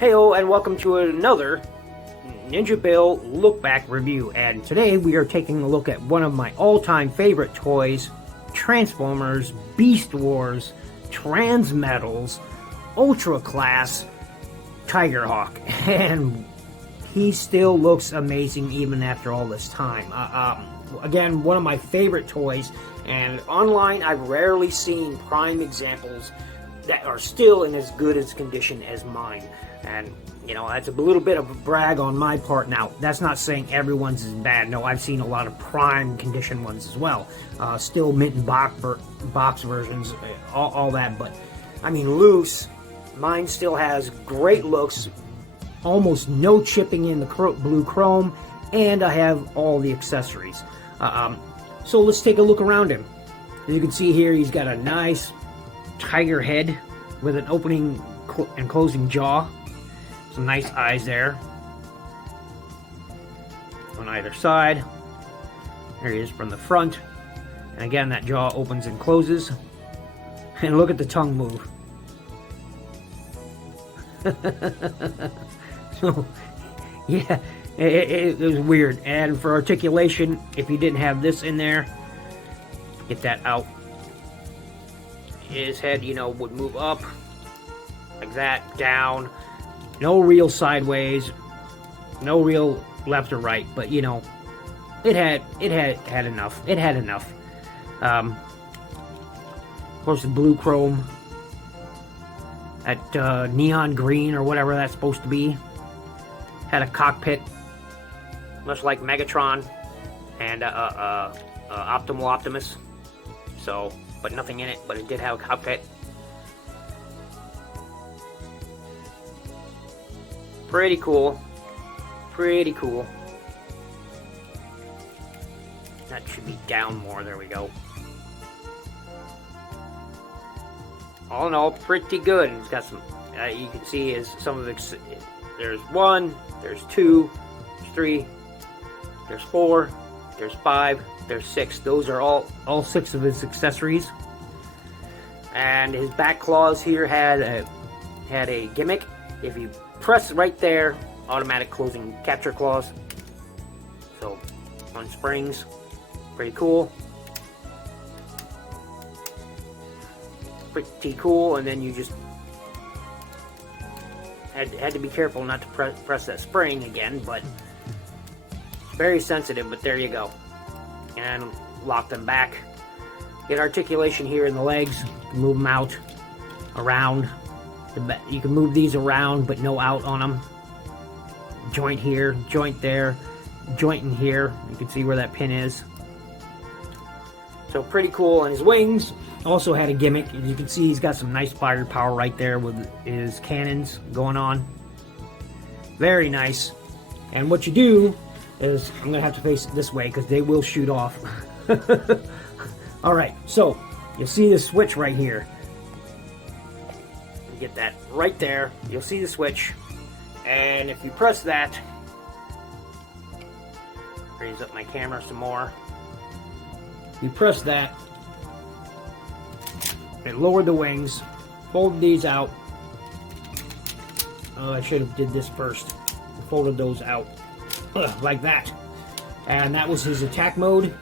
Heyo, and welcome to another Ninja Bill look back review. And today we are taking a look at one of my all-time favorite toys, Transformers Beast Wars Transmetals Ultra Class TigerHawk. And he still looks amazing even after all this time. Again, one of my favorite toys, and online I've rarely seen prime examples that are still in as good as condition as mine. And you know, that's a little bit of a brag on my part. Now, that's not saying everyone's is bad. No, I've seen a lot of prime condition ones as well. Still mint and box versions, all that. But I mean, loose, mine still has great looks, almost no chipping in the blue chrome, and I have all the accessories. So let's take a look around him. As you can see here, he's got a nice tiger head with an opening and closing jaw. Some nice eyes there on either side. There he is from the front. And again, that jaw opens and closes. And look at the tongue move. So, yeah, it was weird. And for articulation, if you didn't have this in there, get that out. His head, you know, would move up like that, down. No real sideways, no real left or right, but you know, it had enough. It had enough. Of course, the blue chrome, that neon green or whatever that's supposed to be, had a cockpit, much like Megatron and Optimal Optimus. So, but nothing in it. But it did have a cockpit. Pretty cool. Pretty cool. That should be down more. There we go. All in all, pretty good. It's got some, you can see is some of the, there's 1, there's 2, there's 3, there's 4, there's 5, there's 6. Those are all 6 of his accessories. And his back claws here had a gimmick. If you press right there, automatic closing capture claws. So on springs, pretty cool. Pretty cool. And then you just had to be careful not to press that spring again, but it's very sensitive. But there you go. And lock them back. Get articulation here in the legs. Move them out, around. You can move these around, but no out on them. Joint here, joint there, joint in here. You can see where that pin is. So pretty cool. And his wings also had a gimmick. As you can see, he's got some nice firepower right there with his cannons going on. Very nice. And what you do is, I'm going to have to face it this way because they will shoot off. Alright, so you'll see the switch right here. Get that right there. You'll see the switch, and if you press that, raise up my camera some more. You press that, it lowered the wings, fold these out. Oh, I should have did this first. Folded those out like that, and that was his attack mode.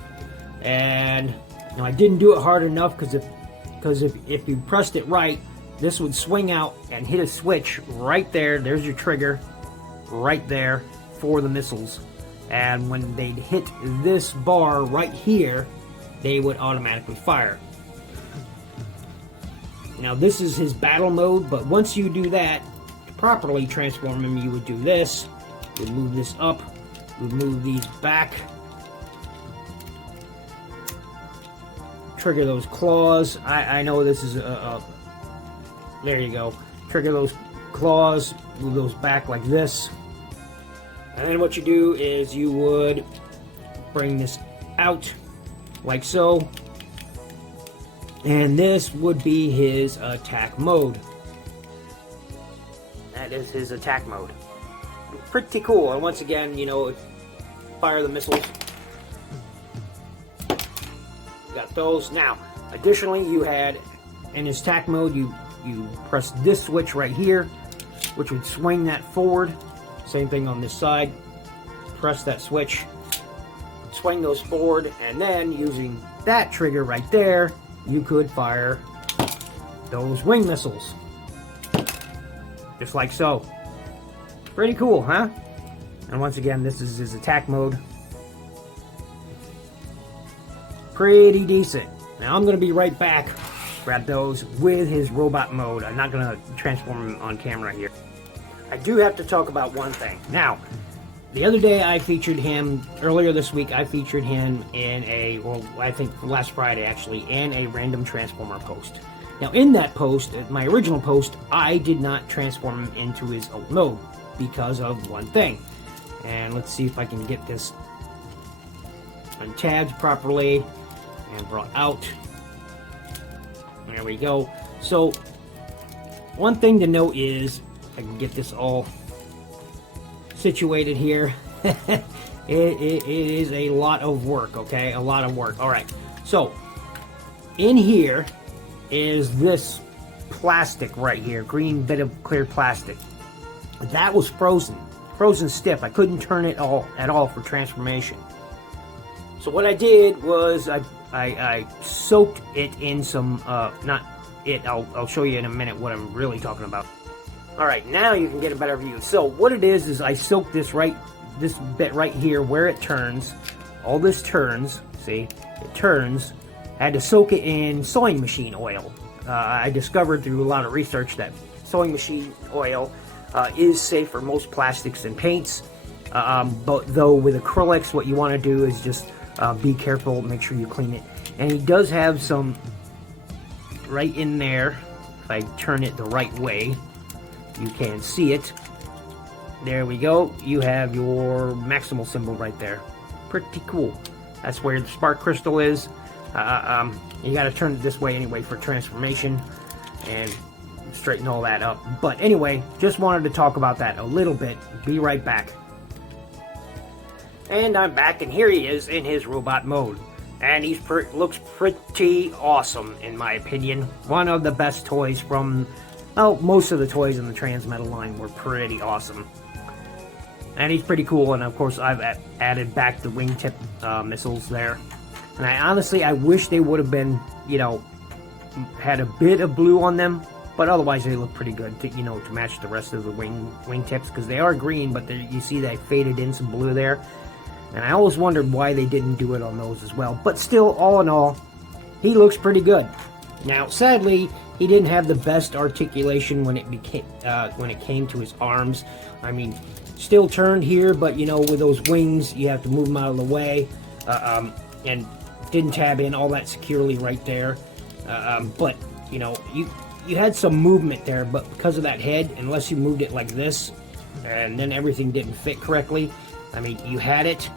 And you know, I didn't do it hard enough because if you pressed it right, this would swing out and hit a switch right there. There's your trigger right there for the missiles. And when they'd hit this bar right here, they would automatically fire. Now this is his battle mode, but once you do that, to properly transform him, you would do this. You would move this up. You would move these back. Trigger those claws. I know this is there you go. Trigger those claws, move those back like this. And then what you do is you would bring this out like so. And this would be his attack mode. That is his attack mode. Pretty cool. And once again, you know, fire the missiles. Got those. Now, additionally, you had in his attack mode, you press this switch right here, which would swing that forward. Same thing on this side. Press that switch, swing those forward, and then using that trigger right there, you could fire those wing missiles. Just like so. Pretty cool, huh? And once again, this is his attack mode. Pretty decent. Now I'm going to be right back. Grab those with his robot mode. I'm not going to transform him on camera here. I do have to talk about one thing. Now, the other day I featured him, earlier this week I featured him in a, well, I think last Friday actually, in a random transformer post. Now in that post, my original post, I did not transform him into his old mode because of one thing. And let's see if I can get this untabbed properly and brought out. There we go. So one thing to note is, I can get this all situated here. it is a lot of work, okay? A lot of work. All right. So in here is this plastic right here, green bit of clear plastic. That was frozen stiff. I couldn't turn it at all for transformation. So what I did was I soaked it in some, not it, I'll show you in a minute what I'm really talking about. Alright, now you can get a better view. So what it is I soaked this bit right here where it turns. All this turns, see, it turns. I had to soak it in sewing machine oil. I discovered through a lot of research that sewing machine oil is safe for most plastics and paints. But though with acrylics, what you want to do is just be careful, make sure you clean it. And he does have some right in there. If I turn it the right way, you can see it. There we go. You have your maximal symbol right there. Pretty cool. That's where the spark crystal is. You got to turn it this way anyway for transformation and straighten all that up. But anyway, just wanted to talk about that a little bit. Be right back. And I'm back, and here he is in his robot mode. And he looks pretty awesome, in my opinion. One of the best toys from, well, most of the toys in the Transmetal line were pretty awesome. And he's pretty cool, and of course I've added back the wingtip missiles there. And I wish they would have been, you know, had a bit of blue on them, but otherwise they look pretty good, to, you know, to match the rest of the wingtips, because they are green, but you see they faded in some blue there. And I always wondered why they didn't do it on those as well. But still, all in all, he looks pretty good. Now, sadly, he didn't have the best articulation when it came to his arms. I mean, still turned here, but you know, with those wings, you have to move them out of the way, and didn't tab in all that securely right there. But you know, you had some movement there, but because of that head, unless you moved it like this, and then everything didn't fit correctly. I mean, you had it,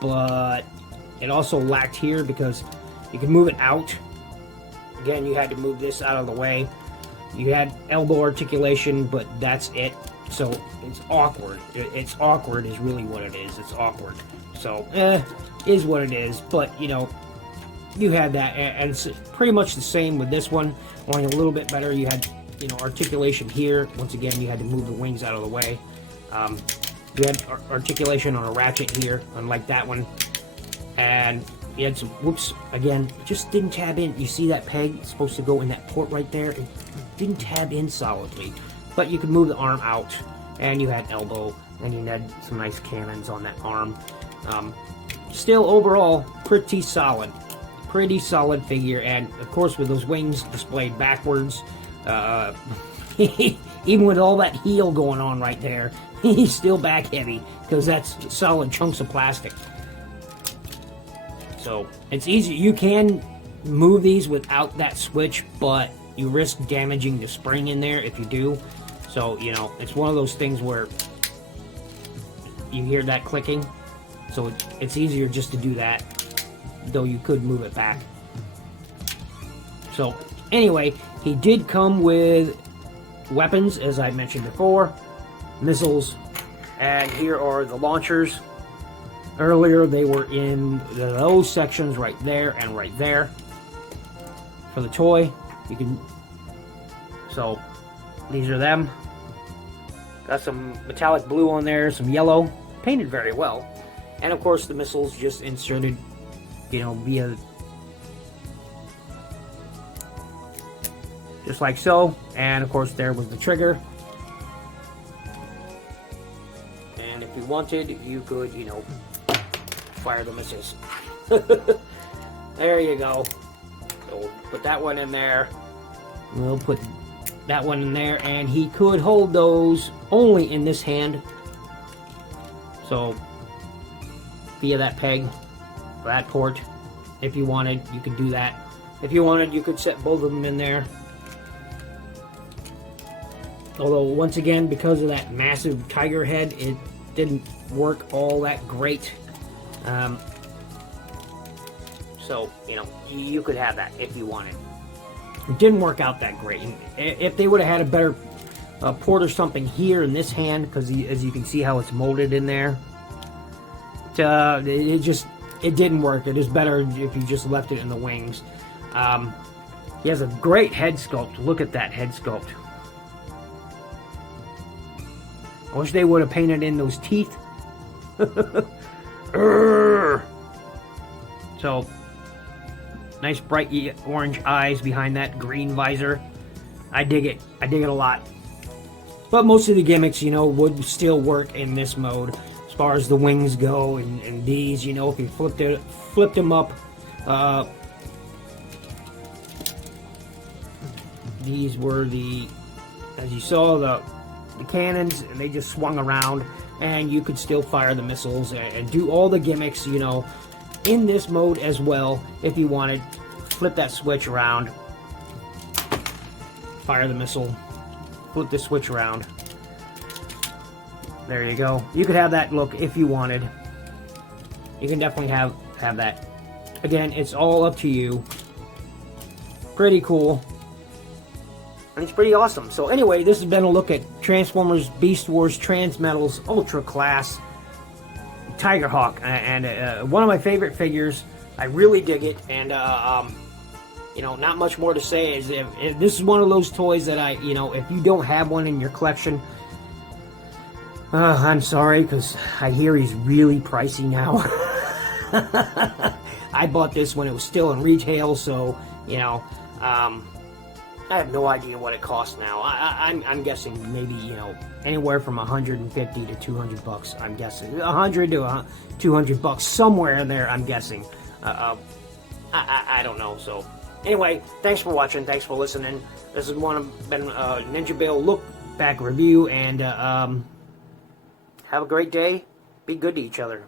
but it also lacked here because you could move it out. Again, you had to move this out of the way. You had elbow articulation, but that's it. So it's awkward. It's awkward is really what it is. It's awkward. So, is what it is. But, you know, you had that. And it's pretty much the same with this one. Only a little bit better. You had, you know, articulation here. Once again, you had to move the wings out of the way. You had articulation on a ratchet here, unlike that one. And you had some, whoops, again, just didn't tab in. You see that peg? It's supposed to go in that port right there. It didn't tab in solidly. But you could move the arm out, and you had elbow, and you had some nice cannons on that arm. Still, overall, pretty solid. Pretty solid figure, and of course with those wings displayed backwards, even with all that heel going on right there, he's still back heavy, because that's solid chunks of plastic. So, it's easy. You can move these without that switch, but you risk damaging the spring in there if you do. So, you know, it's one of those things where you hear that clicking, so it's easier just to do that, though you could move it back. So, anyway, he did come with weapons, as I mentioned before, missiles, and here are the launchers. Earlier they were in those sections right there and right there for the toy. You can, so these are them. Got some metallic blue on there, some yellow, painted very well. And of course the missiles just inserted, you know, via, just like so. And of course there was the trigger. And if you wanted, you could, you know, fire the missiles. There you go. So we'll put that one in there. We'll put that one in there, and he could hold those only in this hand. So via that peg, that port, if you wanted, you could do that. If you wanted, you could set both of them in there. Although once again, because of that massive tiger head, it didn't work all that great. So, you know, you could have that if you wanted. It didn't work out that great. If they would have had a better port or something here in this hand, because as you can see how it's molded in there, it didn't work. It is better if you just left it in the wings. He has a great head sculpt. Look at that head sculpt. I wish they would have painted in those teeth. So, nice bright orange eyes behind that green visor. I dig it. I dig it a lot. But most of the gimmicks, you know, would still work in this mode. As far as the wings go, and these, you know, if you flipped them up, these were the, as you saw, the cannons, and they just swung around, and you could still fire the missiles and do all the gimmicks, you know, in this mode as well. If you wanted, flip that switch around, fire the missile, flip the switch around. There you go. You could have that look if you wanted. You can definitely have that. Again, it's all up to you. Pretty cool. And it's pretty awesome. So anyway, this has been a look at Transformers Beast Wars Transmetals Ultra Class TigerHawk, and one of my favorite figures. I really dig it, and you know, not much more to say. Is if this is one of those toys that you know, if you don't have one in your collection, I'm sorry, because I hear he's really pricey now. I bought this when it was still in retail, so you know, I have no idea what it costs now. I'm guessing maybe, you know, anywhere from 150 to 200 bucks. I'm guessing 100 to 200 bucks, somewhere in there. I'm guessing. I don't know. So anyway, thanks for watching. Thanks for listening. This has been Ninja Bill look back review, and have a great day. Be good to each other.